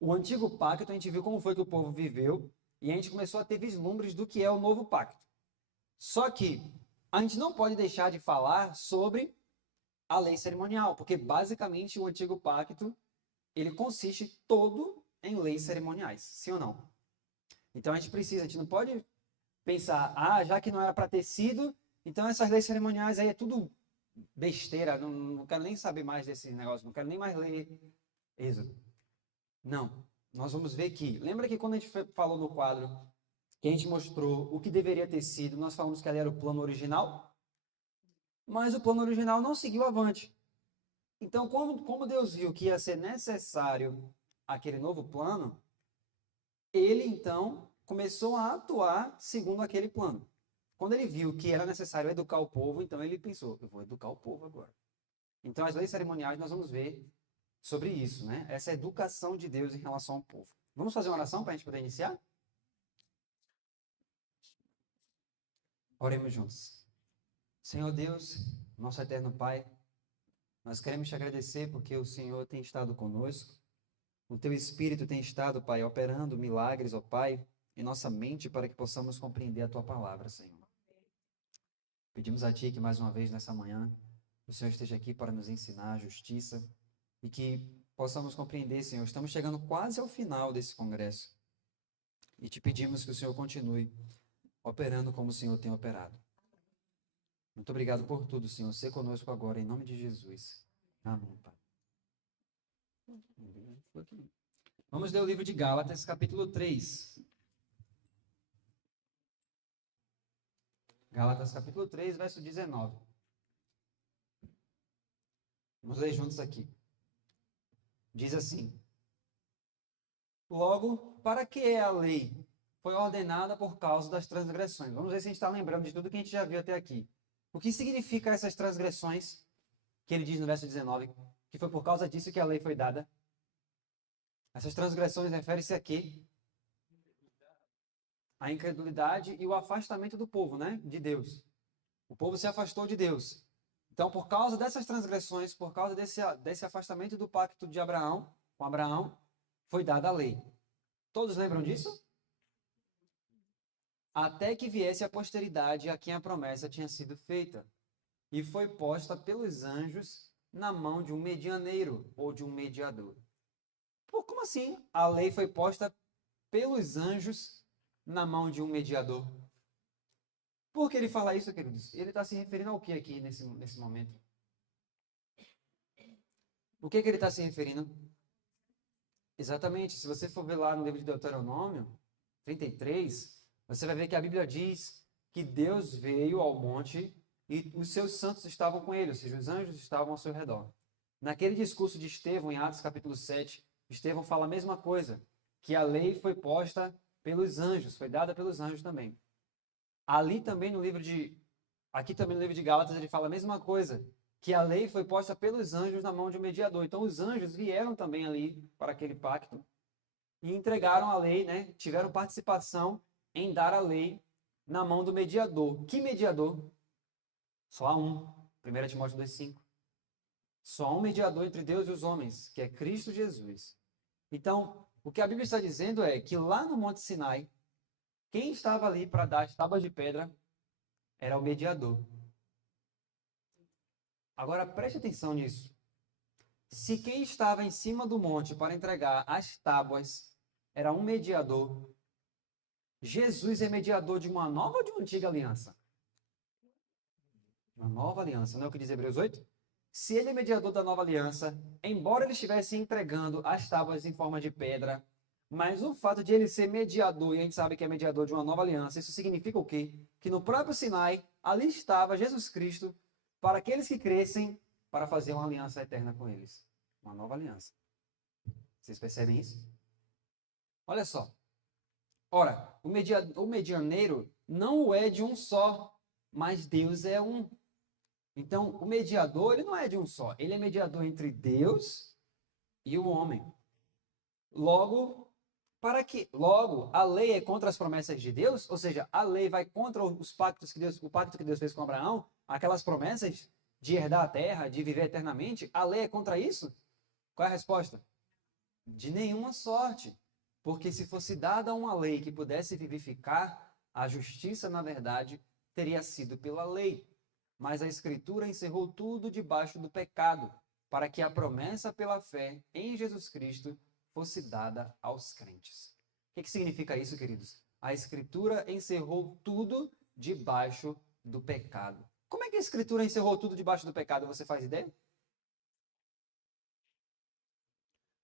O antigo pacto, a gente viu como foi que o povo viveu e a gente começou a ter vislumbres do que é o novo pacto. Só que a gente não pode deixar de falar sobre a lei cerimonial, porque basicamente o antigo pacto, ele consiste todo em leis cerimoniais, sim ou não? Então a gente não pode pensar, já que não era para ter sido, então essas leis cerimoniais aí é tudo besteira, não quero nem saber mais desse negócio, não quero nem mais ler Êxodo. Não. Nós vamos ver que, lembra que quando a gente falou no quadro, que a gente mostrou o que deveria ter sido, nós falamos que ali era o plano original, mas o plano original não seguiu avante. Então, como Deus viu que ia ser necessário aquele novo plano, ele então começou a atuar segundo aquele plano. Quando ele viu que era necessário educar o povo, então ele pensou: eu vou educar o povo agora. Então, as leis cerimoniais nós vamos ver sobre isso, né? Essa educação de Deus em relação ao povo. Vamos fazer uma oração para a gente poder iniciar? Oremos juntos. Senhor Deus, nosso eterno Pai, nós queremos te agradecer porque o Senhor tem estado conosco. O teu Espírito tem estado, Pai, operando milagres, ó Pai, em nossa mente para que possamos compreender a tua palavra, Senhor. Pedimos a Ti que mais uma vez nessa manhã o Senhor esteja aqui para nos ensinar a justiça e que possamos compreender, Senhor. Estamos chegando quase ao final desse congresso e te pedimos que o Senhor continue operando como o Senhor tem operado. Muito obrigado por tudo, Senhor. Ser conosco agora, em nome de Jesus. Amém, Pai. Vamos ler o livro de Gálatas, capítulo 3. Gálatas, capítulo 3, verso 19. Vamos ler juntos aqui. Diz assim: Logo, para que é a lei? Foi ordenada por causa das transgressões. Vamos ver se a gente está lembrando de tudo que a gente já viu até aqui. O que significa essas transgressões que ele diz no verso 19? Que foi por causa disso que a lei foi dada. Essas transgressões referem-se a quê? A incredulidade e o afastamento do povo, né? De Deus. O povo se afastou de Deus. Então, por causa dessas transgressões, por causa desse afastamento do pacto de Abraão, com Abraão, foi dada a lei. Todos lembram disso? Até que viesse a posteridade a quem a promessa tinha sido feita, e foi posta pelos anjos na mão de um medianeiro ou de um mediador. Pô, como assim? A lei foi posta pelos anjos na mão de um mediador. Por que ele fala isso, queridos? Ele está se referindo ao que aqui nesse momento? O que ele está se referindo? Exatamente. Se você for ver lá no livro de Deuteronômio 33, você vai ver que a Bíblia diz que Deus veio ao monte e os seus santos estavam com ele, ou seja, os anjos estavam ao seu redor. Naquele discurso de Estevão, em Atos capítulo 7, Estevão fala a mesma coisa, que a lei foi posta pelos anjos, foi dada pelos anjos também. Ali também no livro de, aqui também no livro de Gálatas ele fala a mesma coisa, que a lei foi posta pelos anjos na mão de um mediador. Então os anjos vieram também ali para aquele pacto e entregaram a lei, né? Tiveram participação em dar a lei na mão do mediador. Que mediador? Só há um. 1 Timóteo 2,5. Só há um mediador entre Deus e os homens, que é Cristo Jesus. Então, o que a Bíblia está dizendo é que lá no Monte Sinai, quem estava ali para dar as tábuas de pedra era o mediador. Agora preste atenção nisso. Se quem estava em cima do monte para entregar as tábuas era um mediador, Jesus é mediador de uma nova ou de uma antiga aliança? Uma nova aliança, não é o que diz Hebreus 8? Se ele é mediador da nova aliança, embora ele estivesse entregando as tábuas em forma de pedra, mas o fato de ele ser mediador, e a gente sabe que é mediador de uma nova aliança, isso significa o quê? Que no próprio Sinai, ali estava Jesus Cristo para aqueles que crescem, para fazer uma aliança eterna com eles. Uma nova aliança. Vocês percebem isso? Olha só. Ora, o medianeiro não o é de um só, mas Deus é um. Então, o mediador, ele não é de um só. Ele é mediador entre Deus e o homem. Logo, para que? Logo, a lei é contra as promessas de Deus, ou seja, a lei vai contra os pactos que Deus, o pacto que Deus fez com Abraão, aquelas promessas de herdar a terra, de viver eternamente, a lei é contra isso? Qual é a resposta? De nenhuma sorte. Porque se fosse dada uma lei que pudesse vivificar, a justiça, na verdade, teria sido pela lei. Mas a Escritura encerrou tudo debaixo do pecado, para que a promessa pela fé em Jesus Cristo fosse dada aos crentes. O que significa isso, queridos? A Escritura encerrou tudo debaixo do pecado. Como é que a Escritura encerrou tudo debaixo do pecado? Você faz ideia?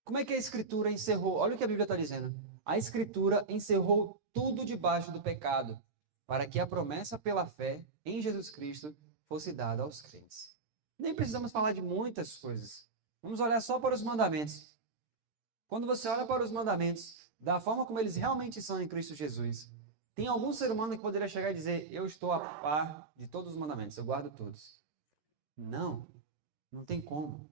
Como é que a Escritura encerrou? Olha o que a Bíblia está dizendo. A Escritura encerrou tudo debaixo do pecado, para que a promessa pela fé em Jesus Cristo fosse dada aos crentes. Nem precisamos falar de muitas coisas. Vamos olhar só para os mandamentos. Quando você olha para os mandamentos, da forma como eles realmente são em Cristo Jesus, tem algum ser humano que poderia chegar e dizer: eu estou a par de todos os mandamentos, eu guardo todos. Não, não tem como.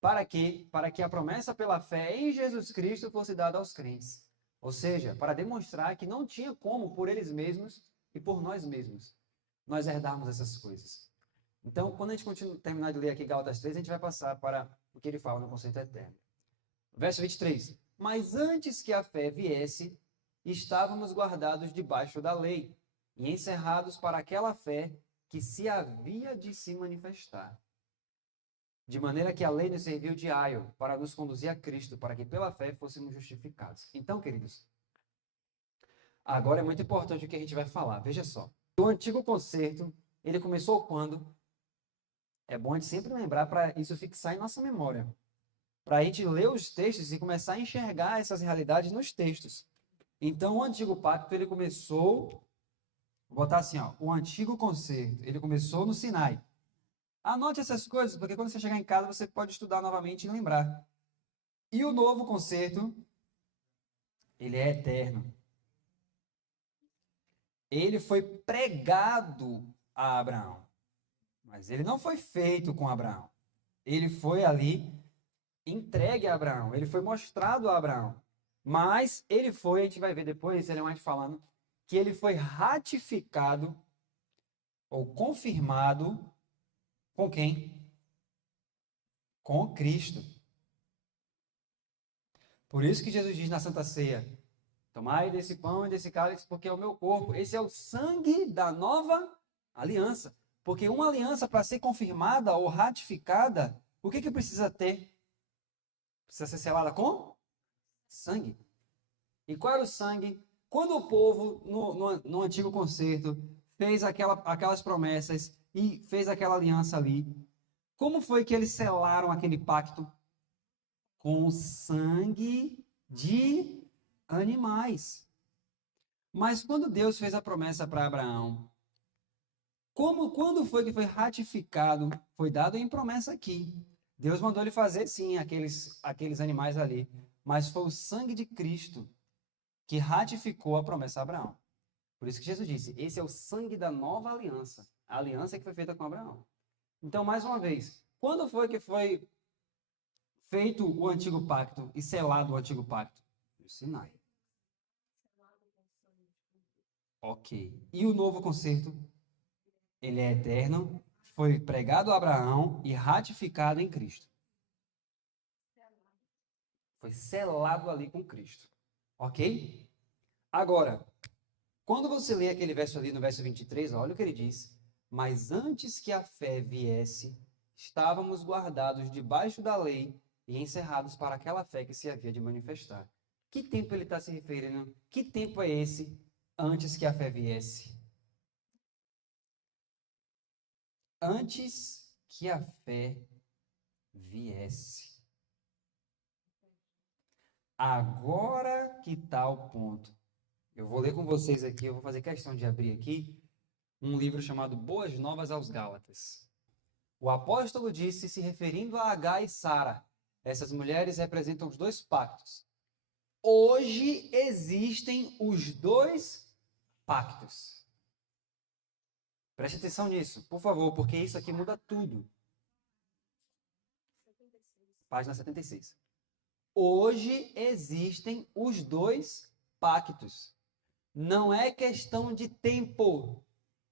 Para quê? Para que a promessa pela fé em Jesus Cristo fosse dada aos crentes. Ou seja, para demonstrar que não tinha como, por eles mesmos e por nós mesmos, nós herdarmos essas coisas. Então, quando a gente terminar de ler aqui Gálatas 3, a gente vai passar para o que ele fala no conceito eterno. Verso 23. Mas antes que a fé viesse, estávamos guardados debaixo da lei e encerrados para aquela fé que se havia de se manifestar. De maneira que a lei nos serviu de aio para nos conduzir a Cristo, para que pela fé fôssemos justificados. Então, queridos, agora é muito importante o que a gente vai falar. Veja só. O antigo concerto, ele começou quando? É bom a gente sempre lembrar para isso fixar em nossa memória. Para a gente ler os textos e começar a enxergar essas realidades nos textos. Então, o antigo pacto, ele começou, vou botar assim, ó, o antigo concerto, ele começou no Sinai. Anote essas coisas, porque quando você chegar em casa, você pode estudar novamente e lembrar. E o novo concerto, ele é eterno. Ele foi pregado a Abraão, mas ele não foi feito com Abraão. Ele foi ali entregue a Abraão, ele foi mostrado a Abraão. Mas ele foi, a gente vai ver depois, ele vai falando, que ele foi ratificado ou confirmado com quem? Com Cristo. Por isso que Jesus diz na Santa Ceia: tomai desse pão e desse cálice, porque é o meu corpo. Esse é o sangue da nova aliança. Porque uma aliança, para ser confirmada ou ratificada, o que precisa ter? Precisa ser selada com sangue. E qual era o sangue? Quando o povo, no antigo concerto, fez aquelas promessas e fez aquela aliança ali, como foi que eles selaram aquele pacto? Com o sangue de animais. Mas quando Deus fez a promessa para Abraão, quando foi que foi ratificado? Foi dado em promessa aqui. Deus mandou ele fazer, sim, aqueles animais ali. Mas foi o sangue de Cristo que ratificou a promessa a Abraão. Por isso que Jesus disse: esse é o sangue da nova aliança. A aliança que foi feita com Abraão. Então, mais uma vez, quando foi que foi feito o antigo pacto e selado o antigo pacto? No Sinai. Ok. E o novo concerto? Ele é eterno, foi pregado a Abraão e ratificado em Cristo. Foi selado ali com Cristo. Ok? Agora, quando você lê aquele verso ali no verso 23, olha o que ele diz. Mas antes que a fé viesse, estávamos guardados debaixo da lei e encerrados para aquela fé que se havia de manifestar. Que tempo ele está se referindo? Que tempo é esse antes que a fé viesse? Antes que a fé viesse. Agora que está o ponto. Eu vou ler com vocês aqui, eu vou fazer questão de abrir aqui um livro chamado Boas Novas aos Gálatas. O apóstolo disse, se referindo a Agar e Sara, essas mulheres representam os dois pactos. Hoje existem os dois pactos. Preste atenção nisso, por favor, porque isso aqui muda tudo. Página 76. Hoje existem os dois pactos. Não é questão de tempo,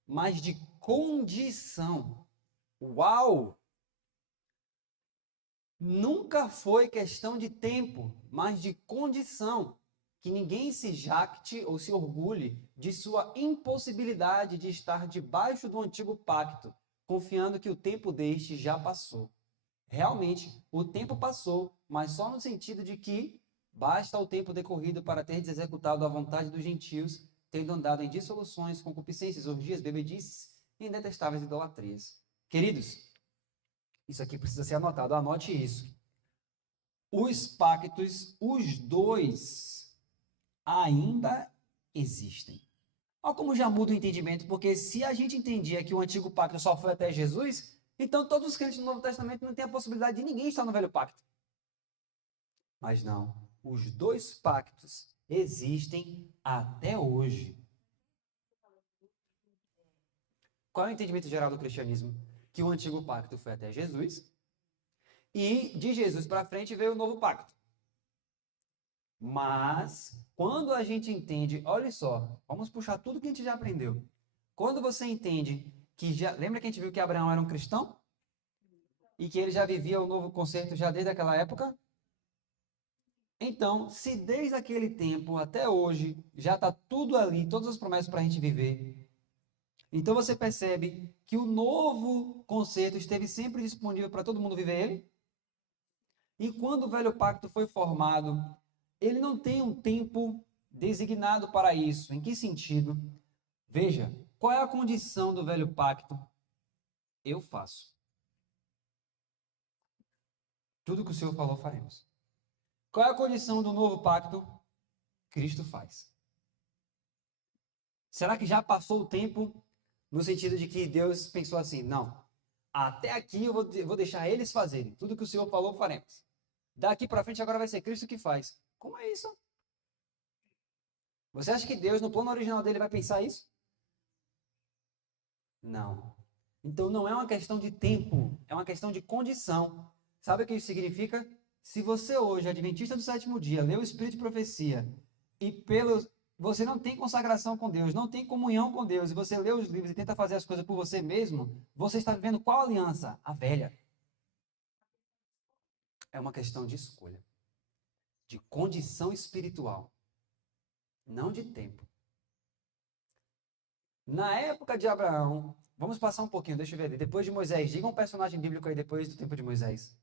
mas de condição. Uau! Nunca foi questão de tempo, mas de condição. Que ninguém se jacte ou se orgulhe de sua impossibilidade de estar debaixo do antigo pacto, confiando que o tempo deste já passou. Realmente, o tempo passou, mas só no sentido de que basta o tempo decorrido para ter executado a vontade dos gentios, tendo andado em dissoluções, concupiscências, orgias, bebedices e indetestáveis idolatrias. Queridos, isso aqui precisa ser anotado, anote isso. Os pactos, os dois, ainda existem. Olha como já muda o entendimento, porque se a gente entendia que o antigo pacto só foi até Jesus, então todos os crentes do Novo Testamento não têm a possibilidade de ninguém estar no velho pacto. Mas não, os dois pactos existem até hoje. Qual é o entendimento geral do cristianismo? Que o antigo pacto foi até Jesus e de Jesus para frente veio o novo pacto. Mas, quando a gente entende, olha só, vamos puxar tudo que a gente já aprendeu. Quando você entende que já. Lembra que a gente viu que Abraão era um cristão? E que ele já vivia o novo conceito já desde aquela época? Então, se desde aquele tempo até hoje já está tudo ali, todas as promessas para a gente viver, então você percebe que o novo conceito esteve sempre disponível para todo mundo viver ele? E quando o velho pacto foi formado, ele não tem um tempo designado para isso. Em que sentido? Veja, qual é a condição do velho pacto? Eu faço. Tudo que o Senhor falou, faremos. Qual é a condição do novo pacto? Cristo faz. Será que já passou o tempo no sentido de que Deus pensou assim, não, até aqui eu vou deixar eles fazerem. Tudo que o Senhor falou, faremos. Daqui para frente agora vai ser Cristo que faz. Como é isso? Você acha que Deus, no plano original dele, vai pensar isso? Não. Então não é uma questão de tempo, é uma questão de condição. Sabe o que isso significa? Se você hoje, adventista do sétimo dia, lê o Espírito de Profecia e você não tem consagração com Deus, não tem comunhão com Deus, e você lê os livros e tenta fazer as coisas por você mesmo, você está vivendo qual aliança? A velha. É uma questão de escolha, de condição espiritual, não de tempo. Na época de Abraão, vamos passar um pouquinho, deixa eu ver ali. Depois de Moisés, diga um personagem bíblico aí depois do tempo de Moisés.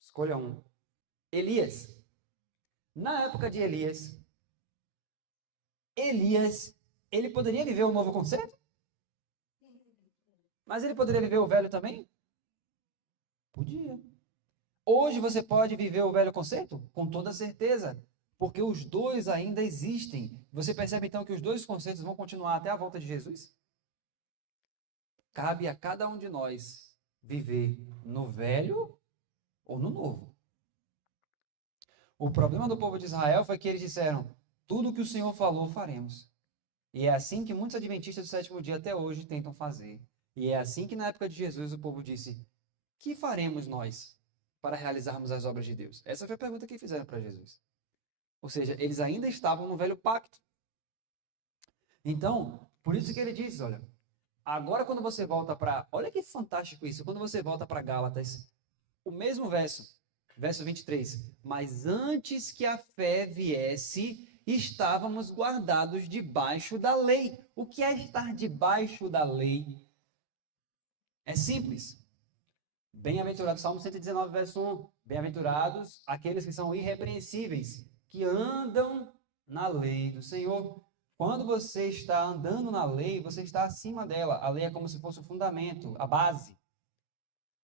Escolha um. Elias. Na época de Elias, ele poderia viver o novo conceito? Mas ele poderia viver o velho também? Podia. Hoje você pode viver o velho conceito? Com toda certeza. Porque os dois ainda existem. Você percebe então que os dois conceitos vão continuar até a volta de Jesus? Cabe a cada um de nós viver no velho ou no novo. O problema do povo de Israel foi que eles disseram: tudo o que o Senhor falou, faremos. E é assim que muitos adventistas do sétimo dia até hoje tentam fazer. E é assim que na época de Jesus o povo disse: que faremos nós para realizarmos as obras de Deus? Essa foi a pergunta que fizeram para Jesus. Ou seja, eles ainda estavam no velho pacto. Então, por isso que ele diz, olha, agora quando você volta para, olha que fantástico isso, quando você volta para Gálatas, o mesmo verso 23, mas antes que a fé viesse, estávamos guardados debaixo da lei. O que é estar debaixo da lei? É simples. Bem-aventurados, Salmo 119, verso 1. Bem-aventurados aqueles que são irrepreensíveis, que andam na lei do Senhor. Quando você está andando na lei, você está acima dela. A lei é como se fosse o fundamento, a base.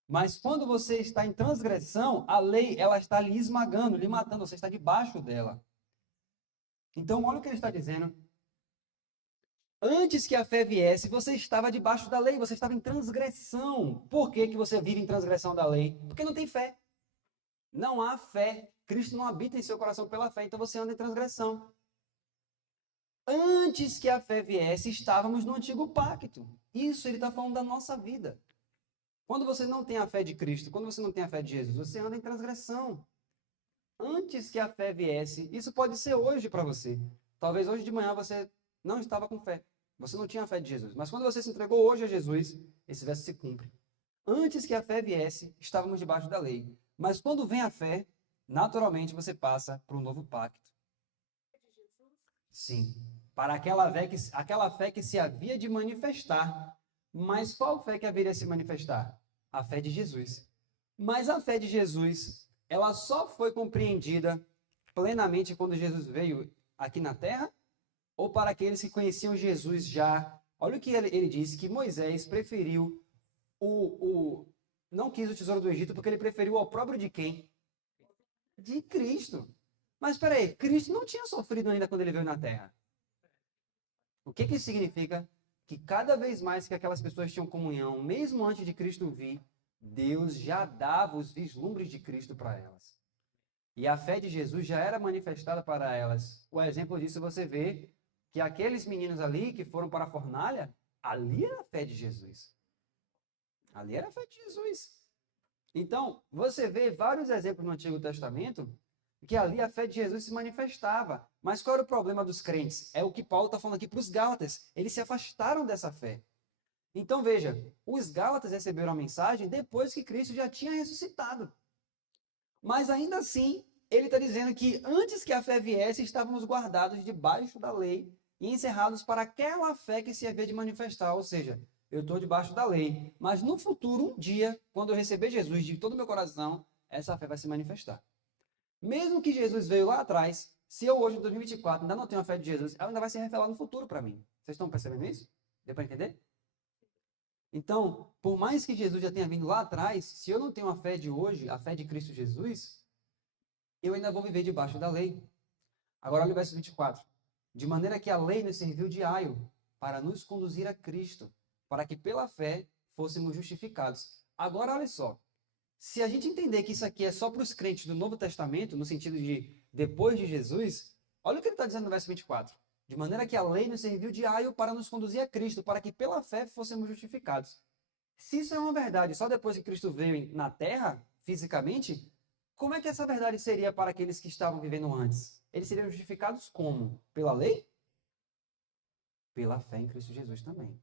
Mas quando você está em transgressão, a lei ela está lhe esmagando, lhe matando, você está debaixo dela. Então, olha o que ele está dizendo. Antes que a fé viesse, você estava debaixo da lei, você estava em transgressão. Por que que você vive em transgressão da lei? Porque não tem fé. Não há fé. Cristo não habita em seu coração pela fé, então você anda em transgressão. Antes que a fé viesse, estávamos no antigo pacto. Isso ele está falando da nossa vida. Quando você não tem a fé de Cristo, quando você não tem a fé de Jesus, você anda em transgressão. Antes que a fé viesse, isso pode ser hoje para você. Talvez hoje de manhã você não estava com fé. Você não tinha a fé de Jesus. Mas quando você se entregou hoje a Jesus, esse verso se cumpre. Antes que a fé viesse, estávamos debaixo da lei. Mas quando vem a fé, naturalmente você passa para o novo pacto. Sim, para aquela fé que se havia de manifestar. Mas qual fé que haveria de se manifestar? A fé de Jesus. Mas a fé de Jesus, ela só foi compreendida plenamente quando Jesus veio aqui na terra? Ou para aqueles que conheciam Jesus já? Olha o que ele disse, que Moisés preferiu não quis o tesouro do Egito porque ele preferiu o opróbrio de quem? De Cristo. Mas espera aí, Cristo não tinha sofrido ainda quando ele veio na terra. O que isso significa? Que cada vez mais que aquelas pessoas tinham comunhão, mesmo antes de Cristo vir, Deus já dava os vislumbres de Cristo para elas. E a fé de Jesus já era manifestada para elas. O exemplo disso você vê que aqueles meninos ali que foram para a fornalha, ali era a fé de Jesus. Ali era a fé de Jesus. Então, você vê vários exemplos no Antigo Testamento que ali a fé de Jesus se manifestava. Mas qual era o problema dos crentes? É o que Paulo está falando aqui para os Gálatas. Eles se afastaram dessa fé. Então, veja, os Gálatas receberam a mensagem depois que Cristo já tinha ressuscitado. Mas ainda assim, ele está dizendo que antes que a fé viesse, estávamos guardados debaixo da lei e encerrados para aquela fé que se havia de manifestar. Ou seja, eu estou debaixo da lei, mas no futuro, um dia, quando eu receber Jesus de todo o meu coração, essa fé vai se manifestar. Mesmo que Jesus veio lá atrás, se eu hoje, em 2024, ainda não tenho a fé de Jesus, ela ainda vai se revelar no futuro para mim. Vocês estão percebendo isso? Deu para entender? Então, por mais que Jesus já tenha vindo lá atrás, se eu não tenho a fé de hoje, a fé de Cristo Jesus, eu ainda vou viver debaixo da lei. Agora olha o verso 24. De maneira que a lei nos serviu de aio para nos conduzir a Cristo, para que pela fé fôssemos justificados. Agora olha só, se a gente entender que isso aqui é só para os crentes do Novo Testamento, no sentido de depois de Jesus, olha o que ele está dizendo no verso 24. De maneira que a lei nos serviu de aio para nos conduzir a Cristo, para que pela fé fôssemos justificados. Se isso é uma verdade só depois que Cristo veio na terra, fisicamente, como é que essa verdade seria para aqueles que estavam vivendo antes? Eles seriam justificados como? Pela lei? Pela fé em Cristo Jesus também.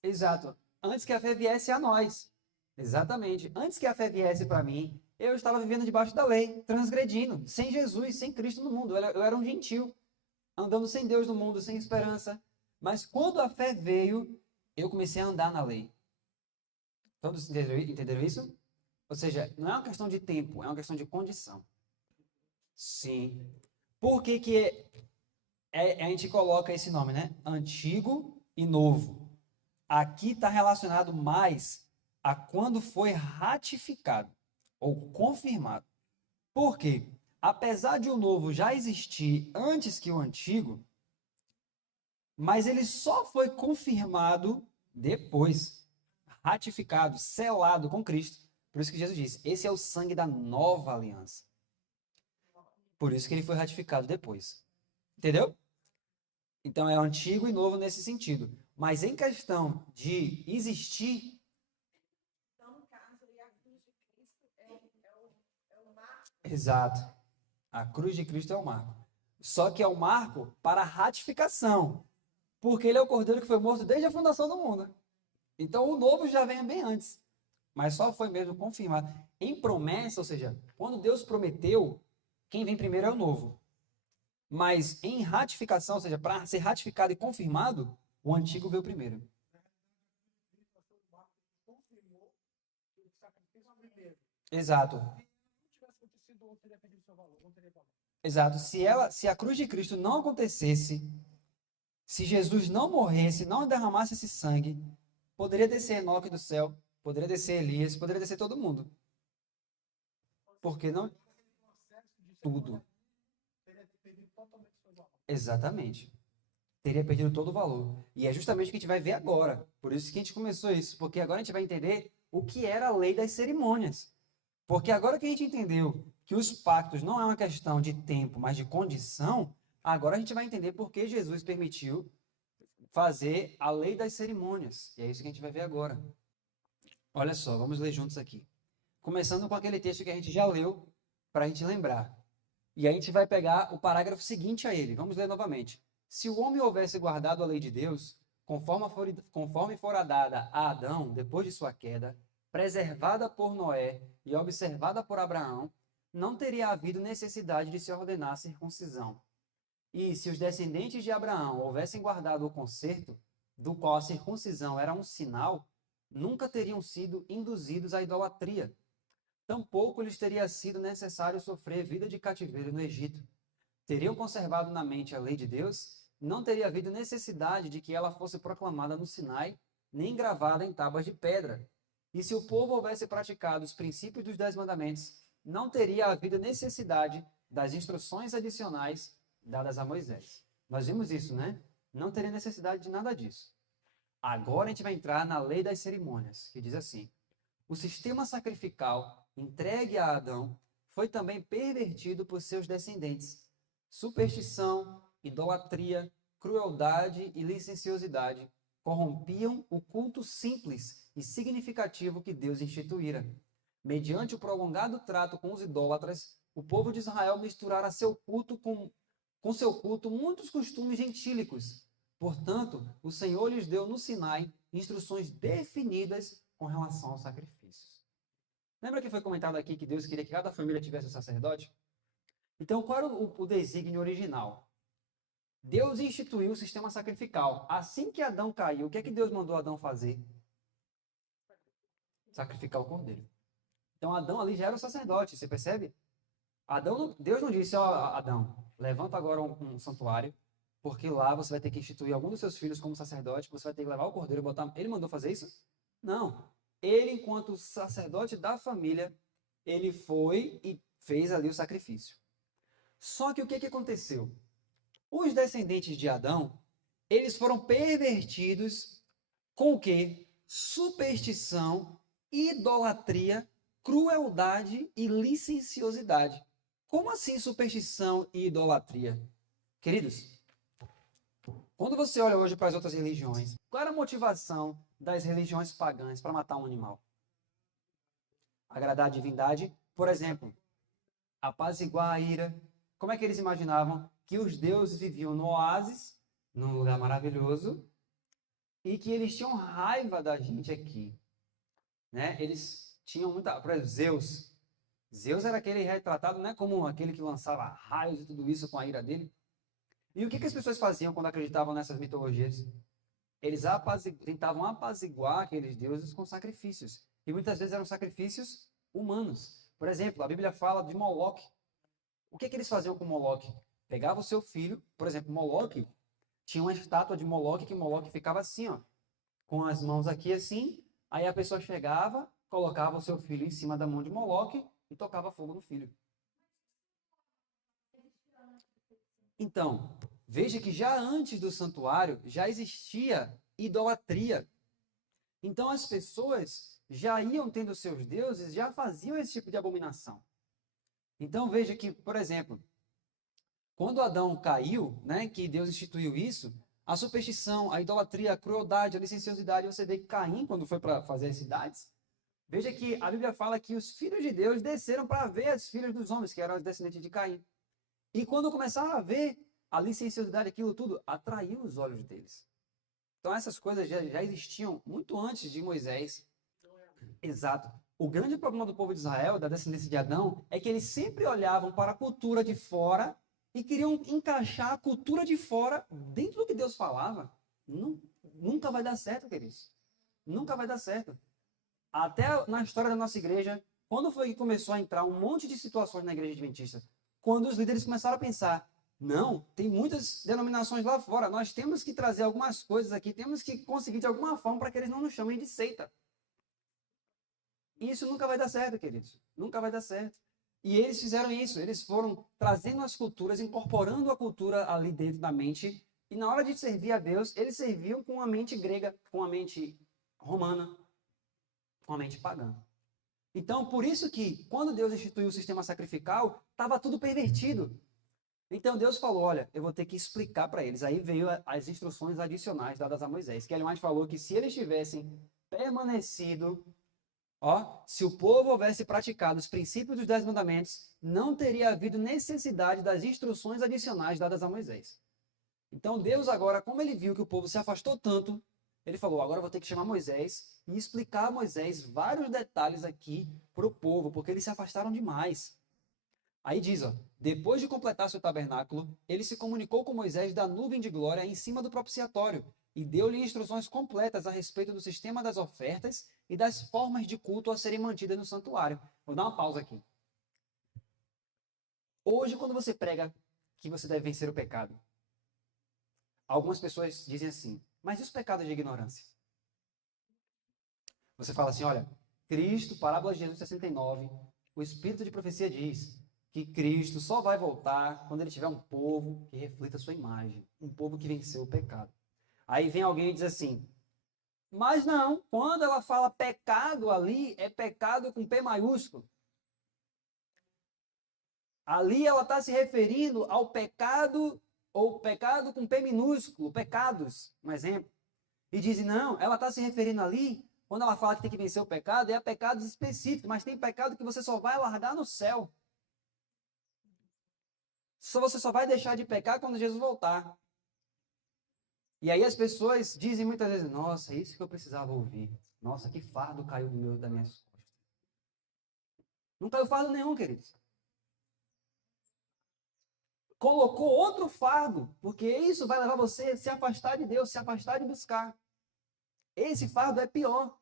Exato. Antes que a fé viesse a nós. Exatamente. Antes que a fé viesse para mim, eu estava vivendo debaixo da lei, transgredindo, sem Jesus, sem Cristo no mundo. Eu era um gentil, andando sem Deus no mundo, sem esperança. Mas quando a fé veio, eu comecei a andar na lei. Todos entenderam isso? Ou seja, não é uma questão de tempo, é uma questão de condição. Sim. Por que a gente coloca esse nome, né? Antigo e novo. Aqui está relacionado mais a quando foi ratificado ou confirmado. Por quê? Apesar de o novo já existir antes que o antigo, mas ele só foi confirmado depois, ratificado, selado com Cristo. Por isso que Jesus disse: esse é o sangue da nova aliança. Por isso que ele foi ratificado depois. Entendeu? Então é antigo e novo nesse sentido. Mas em questão de existir. Então, no caso, a cruz de Cristo é o marco. Exato. A cruz de Cristo é o marco. Só que é o marco para a ratificação. Porque ele é o cordeiro que foi morto desde a fundação do mundo. Então o novo já vem bem antes. Mas só foi mesmo confirmado. Em promessa, ou seja, quando Deus prometeu, quem vem primeiro é o novo. Mas em ratificação, ou seja, para ser ratificado e confirmado, o antigo veio primeiro. Exato. Exato. Se a cruz de Cristo não acontecesse, se Jesus não morresse, não derramasse esse sangue, poderia descer Enoque do céu, poderia descer Elias, poderia descer todo mundo. Porque não tudo. Exatamente. Teria perdido todo o valor. E é justamente o que a gente vai ver agora. Por isso que a gente começou isso, porque agora a gente vai entender o que era a lei das cerimônias. Porque agora que a gente entendeu que os pactos não é uma questão de tempo, mas de condição, agora a gente vai entender por que Jesus permitiu fazer a lei das cerimônias. E é isso que a gente vai ver agora. Olha só, vamos ler juntos aqui. Começando com aquele texto que a gente já leu, para a gente lembrar. E a gente vai pegar o parágrafo seguinte a ele. Vamos ler novamente. Se o homem houvesse guardado a lei de Deus, conforme fora dada a Adão, depois de sua queda, preservada por Noé e observada por Abraão, não teria havido necessidade de se ordenar a circuncisão. E se os descendentes de Abraão houvessem guardado o concerto, do qual a circuncisão era um sinal, nunca teriam sido induzidos à idolatria. Tampouco lhes teria sido necessário sofrer vida de cativeiro no Egito. Teriam conservado na mente a lei de Deus, não teria havido necessidade de que ela fosse proclamada no Sinai, nem gravada em tábuas de pedra. E se o povo houvesse praticado os princípios dos 10 mandamentos, não teria havido necessidade das instruções adicionais dadas a Moisés. Nós vimos isso, né? Não teria necessidade de nada disso. Agora a gente vai entrar na lei das cerimônias, que diz assim: o sistema sacrificial entregue a Adão foi também pervertido por seus descendentes. Superstição, idolatria, crueldade e licenciosidade corrompiam o culto simples e significativo que Deus instituíra. Mediante o prolongado trato com os idólatras, o povo de Israel misturara seu culto com seu culto muitos costumes gentílicos. Portanto, o Senhor lhes deu no Sinai instruções definidas com relação aos sacrifícios. Lembra que foi comentado aqui que Deus queria que cada família tivesse um sacerdote? Então, qual era o desígnio original? Deus instituiu o sistema sacrificial. Assim que Adão caiu, o que é que Deus mandou Adão fazer? Sacrificar o cordeiro. Então, Adão ali já era o sacerdote, você percebe? Deus não disse, ó, Adão, levanta agora um santuário, porque lá você vai ter que instituir algum dos seus filhos como sacerdote, você vai ter que levar o cordeiro e botar... Ele mandou fazer isso? Não. Ele, enquanto sacerdote da família, ele foi e fez ali o sacrifício. Só que o que aconteceu? Os descendentes de Adão, eles foram pervertidos com o quê? Superstição, idolatria, crueldade e licenciosidade. Como assim superstição e idolatria? Queridos, quando você olha hoje para as outras religiões, qual era a motivação das religiões pagãs para matar um animal? Agradar a divindade, por exemplo, apaziguar a ira. Como é que eles imaginavam que os deuses viviam no oásis, num lugar maravilhoso, e que eles tinham raiva da gente aqui, né? Eles tinham muita... Por exemplo, Zeus. Zeus era aquele retratado, né, como aquele que lançava raios e tudo isso com a ira dele. E o que as pessoas faziam quando acreditavam nessas mitologias? Eles tentavam apaziguar aqueles deuses com sacrifícios. E muitas vezes eram sacrifícios humanos. Por exemplo, a Bíblia fala de Moloque. O que eles faziam com Moloque? Pegava o seu filho, por exemplo, Moloque, tinha uma estátua de Moloque que Moloque ficava assim, ó, com as mãos aqui assim, aí a pessoa chegava, colocava o seu filho em cima da mão de Moloque e tocava fogo no filho. Então, veja que já antes do santuário já existia idolatria. Então as pessoas já iam tendo seus deuses, já faziam esse tipo de abominação. Então veja que, por exemplo, quando Adão caiu, né, que Deus instituiu isso, a superstição, a idolatria, a crueldade, a licenciosidade, você vê que Caim, quando foi para fazer as cidades, veja que a Bíblia fala que os filhos de Deus desceram para ver as filhas dos homens, que eram os descendentes de Caim. E quando começaram a ver a licenciosidade, aquilo tudo, atraiu os olhos deles. Então essas coisas já existiam muito antes de Moisés. Exato. O grande problema do povo de Israel, da descendência de Adão, é que eles sempre olhavam para a cultura de fora e queriam encaixar a cultura de fora dentro do que Deus falava. Nunca vai dar certo, queridos. Nunca vai dar certo. Até na história da nossa igreja, quando foi que começou a entrar um monte de situações na igreja adventista? Quando os líderes começaram a pensar, não, tem muitas denominações lá fora, nós temos que trazer algumas coisas aqui, temos que conseguir de alguma forma para que eles não nos chamem de seita. Isso nunca vai dar certo, queridos. Nunca vai dar certo. E eles fizeram isso, eles foram trazendo as culturas, incorporando a cultura ali dentro da mente, e na hora de servir a Deus, eles serviam com a mente grega, com a mente romana, com a mente pagã. Então, por isso que, quando Deus instituiu o sistema sacrificial, estava tudo pervertido. Então, Deus falou, olha, eu vou ter que explicar para eles. Aí veio as instruções adicionais dadas a Moisés, que Ellen White falou que se eles tivessem permanecido... se o povo houvesse praticado os princípios dos 10 mandamentos, não teria havido necessidade das instruções adicionais dadas a Moisés. Então Deus agora, como ele viu que o povo se afastou tanto, ele falou, agora eu vou ter que chamar Moisés e explicar a Moisés vários detalhes aqui para o povo, porque eles se afastaram demais. Aí diz, ó, depois de completar seu tabernáculo, ele se comunicou com Moisés da nuvem de glória em cima do propiciatório e deu-lhe instruções completas a respeito do sistema das ofertas e das formas de culto a serem mantidas no santuário. Vou dar uma pausa aqui. Hoje, quando você prega que você deve vencer o pecado, algumas pessoas dizem assim, mas e os pecados de ignorância? Você fala assim, olha, Cristo, parábola de Jesus 69, o Espírito de profecia diz que Cristo só vai voltar quando ele tiver um povo que reflita a sua imagem, um povo que venceu o pecado. Aí vem alguém e diz assim, mas não, quando ela fala pecado ali, é pecado com P maiúsculo. Ali ela está se referindo ao pecado, ou pecado com P minúsculo, pecados, um exemplo. E dizem, não, ela está se referindo ali, quando ela fala que tem que vencer o pecado, é a pecados específicos, mas tem pecado que você só vai largar no céu. Você só vai deixar de pecar quando Jesus voltar. E aí as pessoas dizem muitas vezes, nossa, isso que eu precisava ouvir. Nossa, que fardo caiu das minhas costas. Não caiu fardo nenhum, queridos. Colocou outro fardo, porque isso vai levar você a se afastar de Deus, se afastar de buscar. Esse fardo é pior.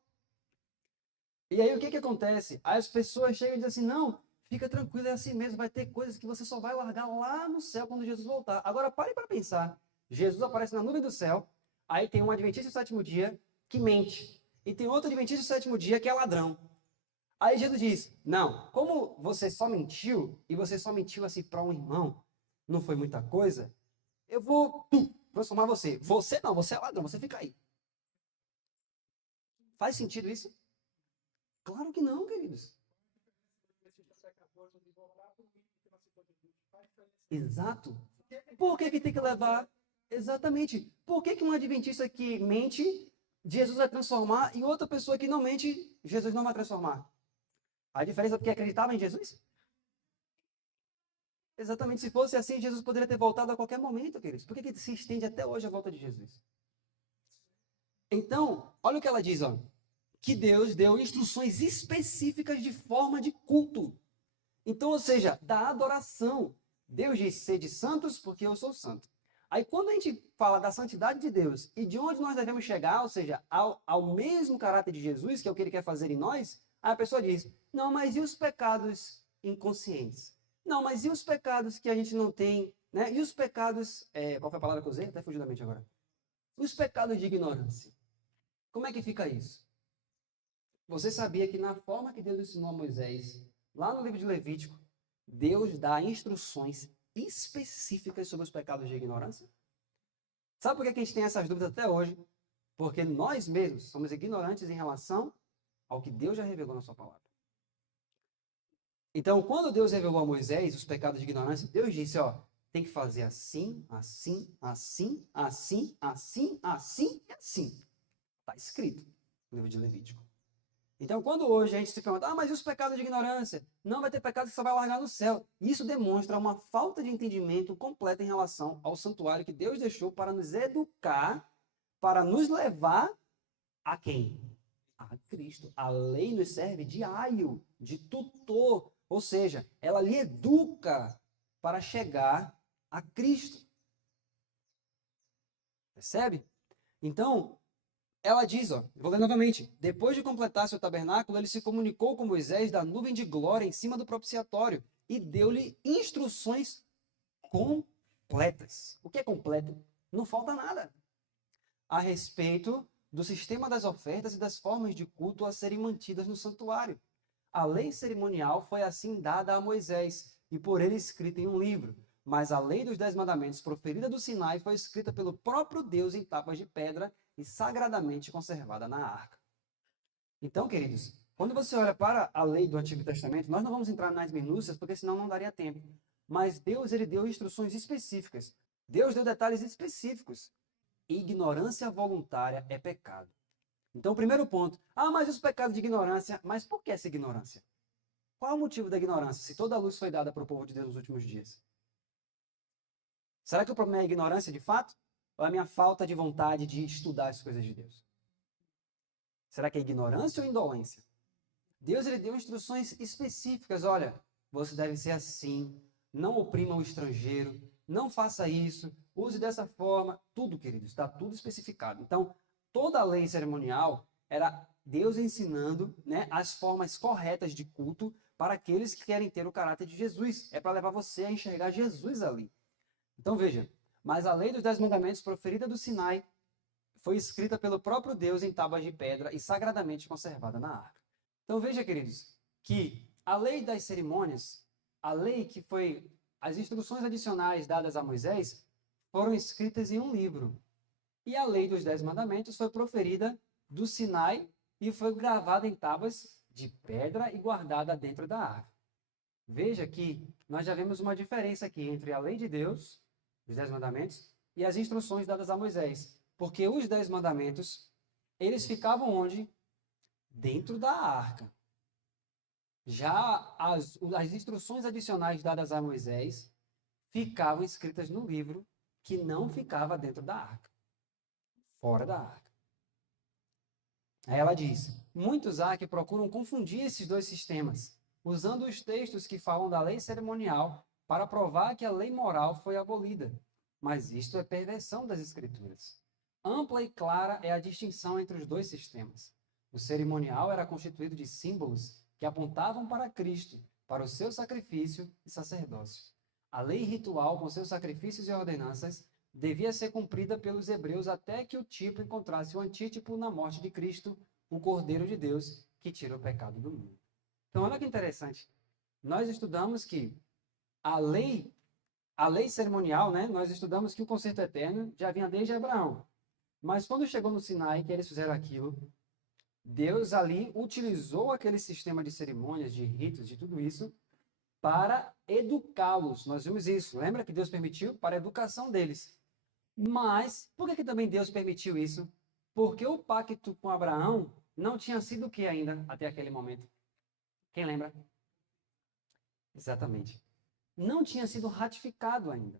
E aí o que acontece? Aí as pessoas chegam e dizem assim, não, fica tranquilo, é assim mesmo, vai ter coisas que você só vai largar lá no céu quando Jesus voltar. Agora pare para pensar. Jesus aparece na nuvem do céu, aí tem um adventista do sétimo dia que mente. E tem outro adventista do sétimo dia que é ladrão. Aí Jesus diz, não, como você só mentiu, e você só mentiu assim para um irmão, não foi muita coisa, eu vou transformar você. Você não, você é ladrão, você fica aí. Faz sentido isso? Claro que não, queridos. Exato. Por que tem que levar? Exatamente. Por que um adventista que mente, Jesus vai transformar, e outra pessoa que não mente, Jesus não vai transformar? A diferença é porque acreditava em Jesus? Exatamente. Se fosse assim, Jesus poderia ter voltado a qualquer momento, queridos. Por que se estende até hoje a volta de Jesus? Então, olha o que ela diz, ó. Que Deus deu instruções específicas de forma de culto. Então, ou seja, da adoração. Deus disse, sede santos, porque eu sou santo. Aí, quando a gente fala da santidade de Deus e de onde nós devemos chegar, ou seja, ao mesmo caráter de Jesus, que é o que ele quer fazer em nós, aí a pessoa diz, não, mas e os pecados inconscientes? Não, mas e os pecados que a gente não tem, né? E os pecados, qual foi a palavra que eu usei? Até fugiu da mente agora. Os pecados de ignorância. Como é que fica isso? Você sabia que na forma que Deus ensinou a Moisés, lá no livro de Levítico, Deus dá instruções específicas sobre os pecados de ignorância? Sabe por que a gente tem essas dúvidas até hoje? Porque nós mesmos somos ignorantes em relação ao que Deus já revelou na sua palavra. Então, quando Deus revelou a Moisés os pecados de ignorância, Deus disse, ó, tem que fazer assim, assim, assim, assim, assim, assim e assim. Está escrito no livro de Levítico. Então, quando hoje a gente se pergunta, mas e os pecados de ignorância? Não vai ter pecado que só vai largar no céu. Isso demonstra uma falta de entendimento completa em relação ao santuário que Deus deixou para nos educar, para nos levar a quem? A Cristo. A lei nos serve de aio, de tutor. Ou seja, ela lhe educa para chegar a Cristo. Percebe? Então, ela diz, ó, vou ler novamente. Depois de completar seu tabernáculo, ele se comunicou com Moisés da nuvem de glória em cima do propiciatório e deu-lhe instruções completas. O que é completo? Não falta nada. A respeito do sistema das ofertas e das formas de culto a serem mantidas no santuário. A lei cerimonial foi assim dada a Moisés e por ele escrita em um livro. Mas a lei dos 10 mandamentos proferida do Sinai foi escrita pelo próprio Deus em tábuas de pedra e sagradamente conservada na arca. Então, queridos, quando você olha para a lei do Antigo Testamento, nós não vamos entrar nas minúcias, porque senão não daria tempo. Mas Deus, ele deu instruções específicas. Deus deu detalhes específicos. Ignorância voluntária é pecado. Então, o primeiro ponto. Mas os pecados de ignorância. Mas por que essa ignorância? Qual é o motivo da ignorância, se toda a luz foi dada para o povo de Deus nos últimos dias? Será que o problema é a ignorância de fato? Ou é a minha falta de vontade de estudar as coisas de Deus? Será que é ignorância ou indolência? Deus ele deu instruções específicas. Olha, você deve ser assim, não oprima o estrangeiro, não faça isso, use dessa forma. Tudo, queridos, está tudo especificado. Então, toda a lei cerimonial era Deus ensinando, né, as formas corretas de culto para aqueles que querem ter o caráter de Jesus. É para levar você a enxergar Jesus ali. Então, veja, mas a lei dos 10 mandamentos proferida do Sinai foi escrita pelo próprio Deus em tábuas de pedra e sagradamente conservada na arca. Então veja, queridos, que a lei das cerimônias, a lei que foi, as instruções adicionais dadas a Moisés, foram escritas em um livro. E a lei dos 10 mandamentos foi proferida do Sinai e foi gravada em tábuas de pedra e guardada dentro da arca. Veja que nós já vemos uma diferença aqui entre a lei de Deus, os 10 mandamentos, e as instruções dadas a Moisés. Porque os 10 mandamentos, eles ficavam onde? Dentro da arca. Já as instruções adicionais dadas a Moisés ficavam escritas no livro que não ficava dentro da arca, fora da arca. Aí ela diz: muitos há que procuram confundir esses dois sistemas, usando os textos que falam da lei cerimonial para provar que a lei moral foi abolida. Mas isto é perversão das Escrituras. Ampla e clara é a distinção entre os dois sistemas. O cerimonial era constituído de símbolos que apontavam para Cristo, para o seu sacrifício e sacerdócio. A lei ritual, com seus sacrifícios e ordenanças, devia ser cumprida pelos hebreus até que o tipo encontrasse o antítipo na morte de Cristo, o Cordeiro de Deus, que tira o pecado do mundo. Então, olha que interessante. Nós estudamos que a lei cerimonial, né? Nós estudamos que o concerto eterno já vinha desde Abraão. Mas quando chegou no Sinai, que eles fizeram aquilo, Deus ali utilizou aquele sistema de cerimônias, de ritos, de tudo isso, para educá-los. Nós vimos isso. Lembra que Deus permitiu? Para a educação deles. Mas, por que também Deus permitiu isso? Porque o pacto com Abraão não tinha sido o que ainda até aquele momento? Quem lembra? Exatamente. Não tinha sido ratificado ainda.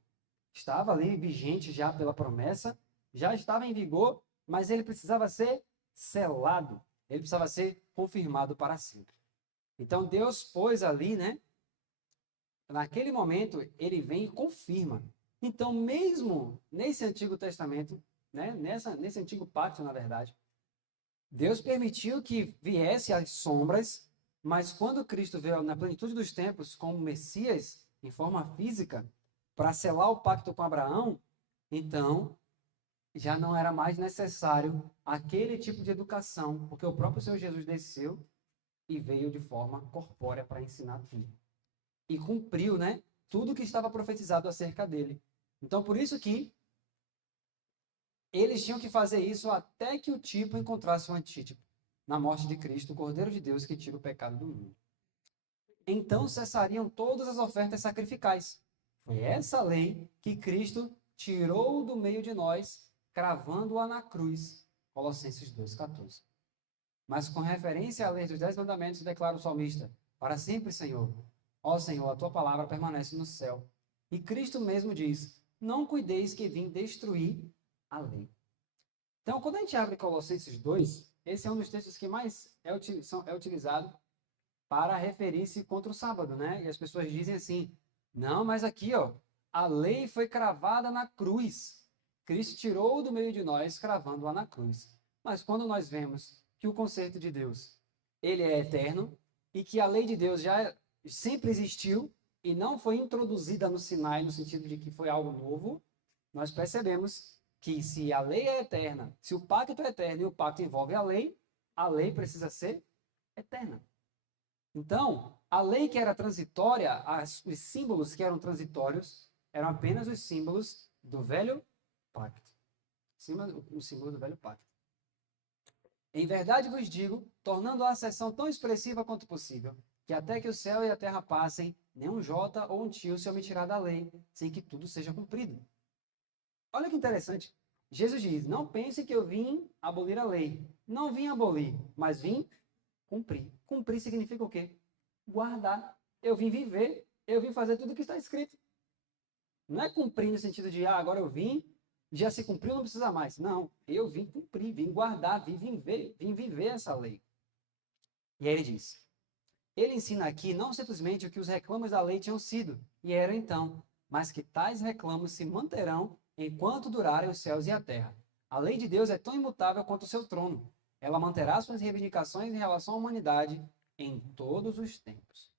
Estava ali vigente já pela promessa, já estava em vigor, mas ele precisava ser selado, ele precisava ser confirmado para sempre. Então Deus pôs ali, né? Naquele momento, ele vem e confirma. Então, mesmo nesse Antigo Testamento, né, nesse Antigo Pacto, na verdade, Deus permitiu que viesse as sombras, mas quando Cristo veio na plenitude dos tempos como Messias, em forma física, para selar o pacto com Abraão, então já não era mais necessário aquele tipo de educação, porque o próprio Senhor Jesus desceu e veio de forma corpórea para ensinar tudo. E cumpriu, né, tudo que estava profetizado acerca dele. Então, por isso que eles tinham que fazer isso até que o tipo encontrasse o antítipo, na morte de Cristo, o Cordeiro de Deus que tira o pecado do mundo. Então cessariam todas as ofertas sacrificais. Foi essa lei que Cristo tirou do meio de nós, cravando-a na cruz. Colossenses 2,14. Mas com referência à lei dos 10 mandamentos, declara o salmista: para sempre, Senhor. Ó Senhor, a tua palavra permanece no céu. E Cristo mesmo diz: não cuideis que vim destruir a lei. Então, quando a gente abre Colossenses 2, esse é um dos textos que mais é utilizado para referir-se contra o sábado, né? E as pessoas dizem assim: não, mas aqui, ó, a lei foi cravada na cruz. Cristo tirou do meio de nós, cravando-a na cruz. Mas quando nós vemos que o conceito de Deus, ele é eterno, e que a lei de Deus já sempre existiu, e não foi introduzida no Sinai, no sentido de que foi algo novo, nós percebemos que se a lei é eterna, se o pacto é eterno e o pacto envolve a lei precisa ser eterna. Então, a lei que era transitória, os símbolos que eram transitórios, eram apenas os símbolos do velho pacto. O símbolo do velho pacto. Em verdade vos digo, tornando a acessão tão expressiva quanto possível, que até que o céu e a terra passem, nenhum jota ou um tio se omitirá da lei, sem que tudo seja cumprido. Olha que interessante. Jesus diz: não pense que eu vim abolir a lei. Não vim abolir, mas vim cumprir. Cumprir significa o quê? Guardar. Eu vim viver, eu vim fazer tudo o que está escrito. Não é cumprir no sentido de, agora eu vim, Já se cumpriu, não precisa mais. Não, eu vim cumprir, vim guardar, vim viver essa lei. E aí ele diz, ele ensina aqui não simplesmente o que os reclamos da lei tinham sido, e eram então, mas que tais reclamos se manterão enquanto durarem os céus e a terra. A lei de Deus é tão imutável quanto o seu trono. Ela manterá suas reivindicações em relação à humanidade em todos os tempos.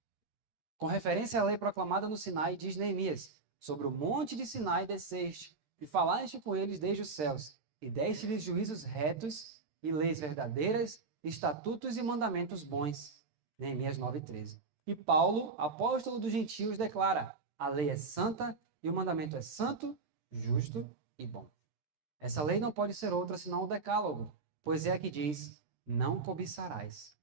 Com referência à lei proclamada no Sinai, diz Neemias, sobre o monte de Sinai desceste, e falaste com eles desde os céus, e deste-lhes juízos retos, e leis verdadeiras, estatutos e mandamentos bons. Neemias 9:13. E Paulo, apóstolo dos gentios, declara, a lei é santa, e o mandamento é santo, justo e bom. Essa lei não pode ser outra senão o decálogo, pois é a que diz, não cobiçarás.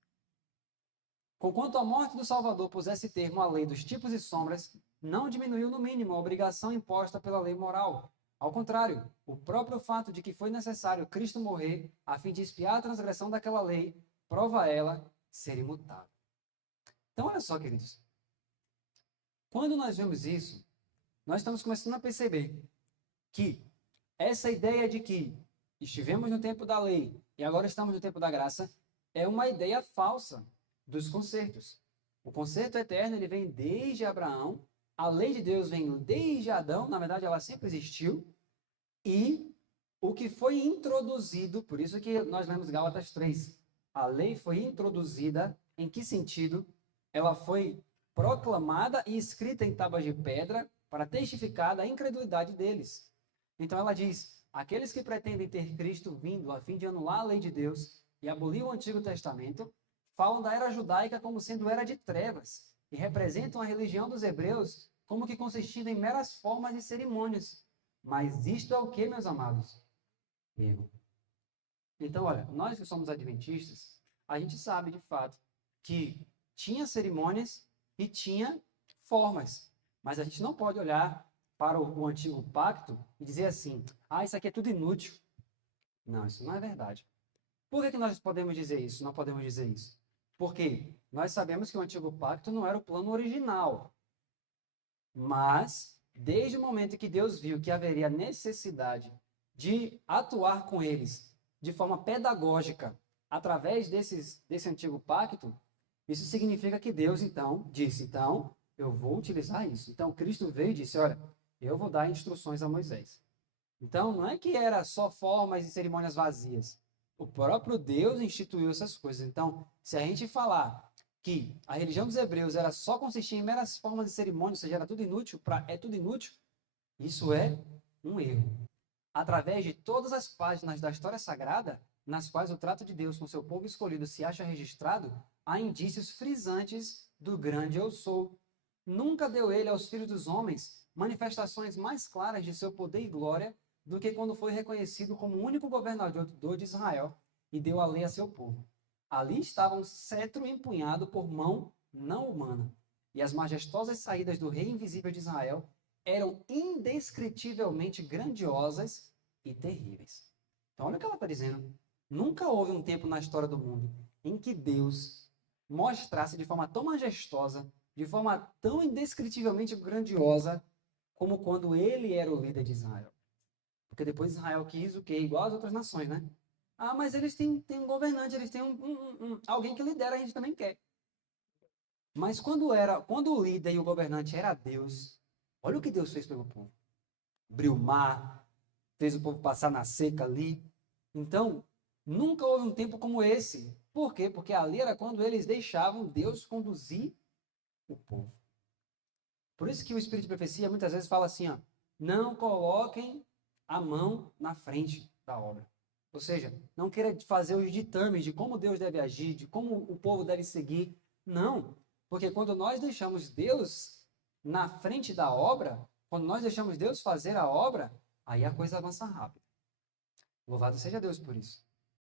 Conquanto a morte do Salvador pusesse termo à lei dos tipos e sombras, não diminuiu no mínimo a obrigação imposta pela lei moral. Ao contrário, o próprio fato de que foi necessário Cristo morrer a fim de expiar a transgressão daquela lei, prova ela ser imutável. Então, olha só, queridos. Quando nós vemos isso, nós estamos começando a perceber que essa ideia de que estivemos no tempo da lei e agora estamos no tempo da graça é uma ideia falsa dos concertos. O concerto eterno ele vem desde Abraão, a lei de Deus vem desde Adão, na verdade ela sempre existiu, e o que foi introduzido, por isso que nós lemos Gálatas 3, a lei foi introduzida, em que sentido? Ela foi proclamada e escrita em tábuas de pedra para testificar da incredulidade deles. Então ela diz, aqueles que pretendem ter Cristo vindo a fim de anular a lei de Deus e abolir o Antigo Testamento, falam da era judaica como sendo era de trevas e representam a religião dos hebreus como que consistindo em meras formas e cerimônias. Mas isto é o que, meus amados? Erro. Então, olha, nós que somos adventistas, a gente sabe de fato que tinha cerimônias e tinha formas, mas a gente não pode olhar para o antigo pacto e dizer assim, isso aqui é tudo inútil. Não, isso não é verdade. Por que nós podemos dizer isso? Não podemos dizer isso. Porque nós sabemos que o antigo pacto não era o plano original. Mas, desde o momento que Deus viu que haveria necessidade de atuar com eles de forma pedagógica através desse antigo pacto, isso significa que Deus, então, disse, eu vou utilizar isso. Então, Cristo veio e disse, olha, eu vou dar instruções a Moisés. Então, não é que era só formas e cerimônias vazias. O próprio Deus instituiu essas coisas. Então, se a gente falar que a religião dos hebreus era só consistir em meras formas e cerimônias, ou seja, era tudo inútil, é tudo inútil, isso é um erro. Através de todas as páginas da história sagrada, nas quais o trato de Deus com seu povo escolhido se acha registrado, há indícios frisantes do grande eu sou. Nunca deu ele aos filhos dos homens manifestações mais claras de seu poder e glória do que quando foi reconhecido como o único governador de Israel e deu a lei a seu povo. Ali estava um cetro empunhado por mão não humana, e as majestosas saídas do rei invisível de Israel eram indescritivelmente grandiosas e terríveis. Então, olha o que ela está dizendo. Nunca houve um tempo na história do mundo em que Deus mostrasse de forma tão majestosa, de forma tão indescritivelmente grandiosa, como quando ele era o líder de Israel. Porque depois Israel quis o quê? Igual as outras nações, né? Mas eles têm um governante, eles têm alguém que lidera, a gente também quer. Mas quando o líder e o governante era Deus, olha o que Deus fez pelo povo. Abriu o mar, fez o povo passar na seca ali. Então, nunca houve um tempo como esse. Por quê? Porque ali era quando eles deixavam Deus conduzir o povo. Por isso que o Espírito de Profecia muitas vezes fala assim, não coloquem a mão na frente da obra. Ou seja, não queira fazer os ditames de como Deus deve agir, de como o povo deve seguir. Não, porque quando nós deixamos Deus na frente da obra, quando nós deixamos Deus fazer a obra, aí a coisa avança rápido. Louvado seja Deus por isso.